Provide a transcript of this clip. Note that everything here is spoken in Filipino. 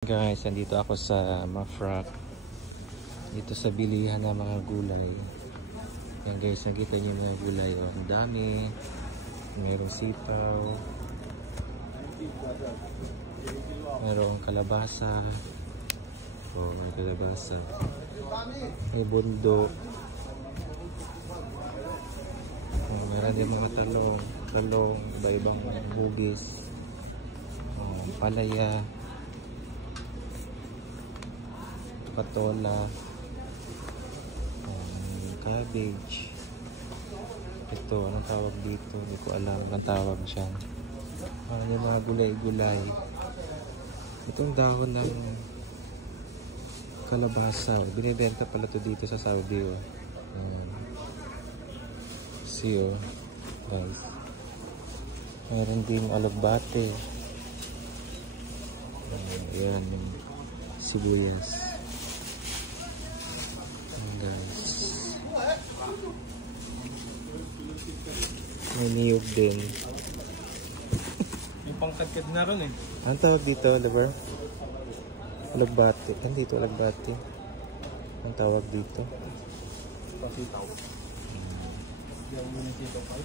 Guys, andito ako sa Mafraq. Dito sa bilihan ng mga gulay. Yan guys, nakita niyo yung mga gulay. Oh, ang dami. Mayroong sipaw. Mayroong kalabasa. Oh, may kalabasa. May bundo. Oh, meron din mga talong. Talong, iba-ibang hugis. Oh, palaya. Patola, cabbage. Ito, anong tawag dito? Hindi ko alam anong tawag dyan. Yung mga gulay-gulay. Itong dahon ng kalabasa. Binibenta pala to dito sa Saudi. See you guys. Meron din alagbate. Ayan yung sibuyas. Guys, may niyog din. May pangkadkad na ron eh. Anong tawag dito, liver? Alagbate. Dito alagbate. Anong tawag dito? Pasitaw. Yung sitaw pa.